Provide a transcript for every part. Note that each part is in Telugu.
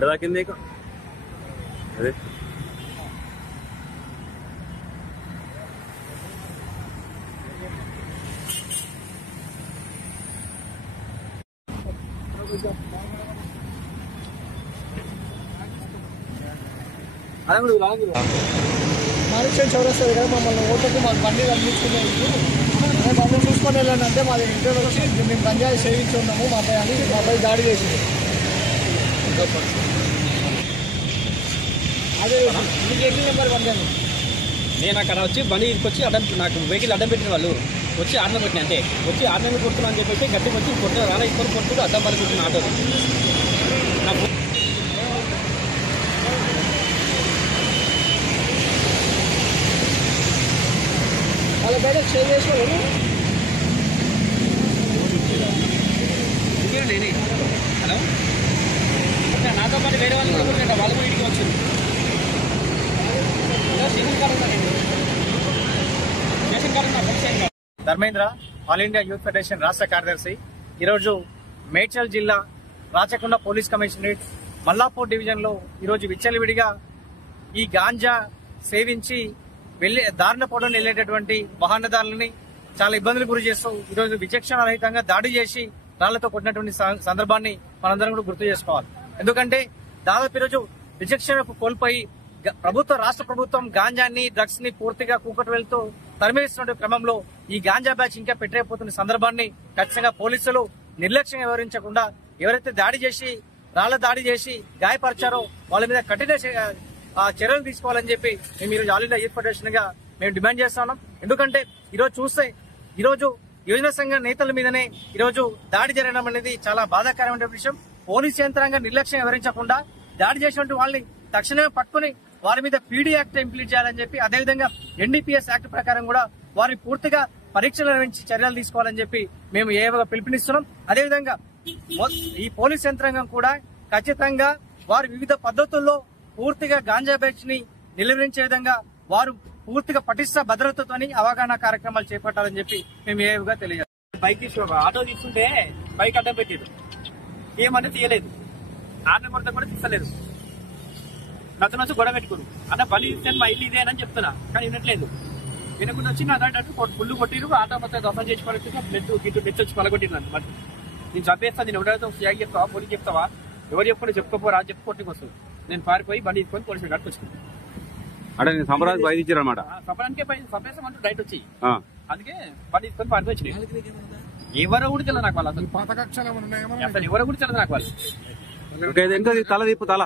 ఇడదాకింది అదే మాణిక్యం చౌరస్తా దగ్గర మమ్మల్ని ఓట్లకు మాకు బండి కనిపించుకునేందుకు బండి చూసుకొని వెళ్ళండి అంటే మాది ఇంట్లో వచ్చి మేము గంజాయి సేవించి ఉన్నాము మా పై దాడి చేసింది. అదే మీకు ఎన్ని నెంబర్ బండి అని నేను అక్కడ వచ్చి బండి తీసుకొచ్చి నాకు వెహికల్ అడ్డం పెట్టిన వాళ్ళు వచ్చి ఆర్డర్ పెట్టిన అంటే వచ్చి ఆర్డర్ కొడుతున్నా అని చెప్పేసి గట్టి వచ్చి కొట్టు రాలా ఇప్పుడు కొట్టుకుంటూ అడ్డం పడి కొట్టిన ఆటో నాకు వాళ్ళ బయట సేవ్ చేసుకోలేదు. హలో నాతో పాటు వేరే వాళ్ళు కూడా వాళ్ళు కూడా ఇంటికి వచ్చింది. Dharmendra, all India youth federation రాష్ట్ర కార్యదర్శి. ఈరోజు మేడ్చల్ జిల్లా Rachakonda police commissionerate Mallapur division లో ఈరోజు విచ్చలవిడిగా ఈ గాంజా సేవించి దారిన పోవడం వెళ్లేటటువంటి వాహనదారులని చాలా ఇబ్బందులు గురి చేస్తూ ఈరోజు విచక్షణ రహితంగా దాడి చేసి రాళ్లతో కొట్టినటువంటి సందర్భాన్ని మనందరం కూడా గుర్తు చేసుకోవాలి. ఎందుకంటే దాదాపు ఈరోజు విచక్షణకు కోల్పోయి రాష్ట్ర ప్రభుత్వం గాంజాని డ్రగ్స్ ని పూర్తిగా కూకటి వెళ్తూ తరిమేస్తున్న క్రమంలో ఈ గాంజా బ్యాచ్ ఇంకా పెట్టలేకపోతున్న సందర్భాన్ని ఖచ్చితంగా పోలీసులు నిర్లక్ష్యంగా వివరించకుండా ఎవరైతే రాళ్ల దాడి చేసి గాయపరిచారో వాళ్ళ మీద కఠిన చర్యలు తీసుకోవాలని చెప్పి మేము ఈరోజు ఆల్ ఇండియా యూత్ ఫెడరేషన్ గా మేము డిమాండ్ చేస్తా ఉన్నాం. ఎందుకంటే ఈరోజు చూస్తే ఈరోజు యువజన సంఘ నేతల మీదనే ఈరోజు దాడి జరగడం అనేది చాలా బాధాకరమైన విషయం. పోలీస్ యంత్రాంగం నిర్లక్ష్యం వివరించకుండా దాడి చేసినటువంటి వాళ్ళని తక్షణమే పట్టుకుని వారి మీద పీడీ యాక్ట్ ఇంప్లిమెంట్ చేయాలని చెప్పి, అదేవిధంగా ఎన్డీపీఎస్ యాక్ట్ ప్రకారం కూడా వారిని పూర్తిగా పరీక్షలు నిర్వహించి చర్యలు తీసుకోవాలని చెప్పి మేము ఏవగా పిలుపునిస్తున్నాం. అదేవిధంగా ఈ పోలీస్ యంత్రాంగం కూడా ఖచ్చితంగా వారు వివిధ పద్ధతుల్లో పూర్తిగా గాంజా బ్యాచ్ ని నిలువరించే విధంగా వారు పూర్తిగా పటిష్ట భద్రతతోని అవగాహన కార్యక్రమాలు చేపట్టాలని చెప్పి మేము ఏవిగా తెలియజేస్తాం. బైక్ ఆటో తీసుకుంటే బైక్ అడ్డం పెట్టారు, ఏమన్నా తీయలేదు, ఆర్డర్ కొడతా కూడా తీసలేదు. అతను వచ్చి గొడవ పెట్టుకోరు అన్న బండి తీస్తే మా ఇల్లు ఇదేనని చెప్తున్నా, కానీ వినట్లేదు. వినకుండా వచ్చి నా దాంట్లో ఫుల్ కొట్టిరు, ఆటో మొత్తం దఫం చేసి పడుతుంది, బ్లడ్ గిట్టు నెచ్చి వచ్చి పలగొట్టింది. మరి నేను చంపేస్తాను, నేను ఎవరైతే సియాగి చెప్తావా, పోలీసు చెప్తావా, ఎవరు చెప్పుకుంటే చెప్పుకోపోరా చెప్పి కొట్టుకు వస్తుంది. నేను పారిపోయి బండి తీసుకొని పోలీసు గారికి వచ్చింది. అంటే నేను సంబరానికి బయట ఇచ్చారనమాట, సంబరానికే చంపేస్తామంటూ డైట్ వచ్చి అందుకే బండి తీసుకొని పారిపోయి ఎవరో కూడా తెలియదు నాకు వాళ్ళు, అసలు ఎవరో కూడా తెలియదు నాకు వాళ్ళు. తల తీపు తల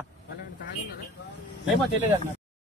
ఏమో తెలియదు.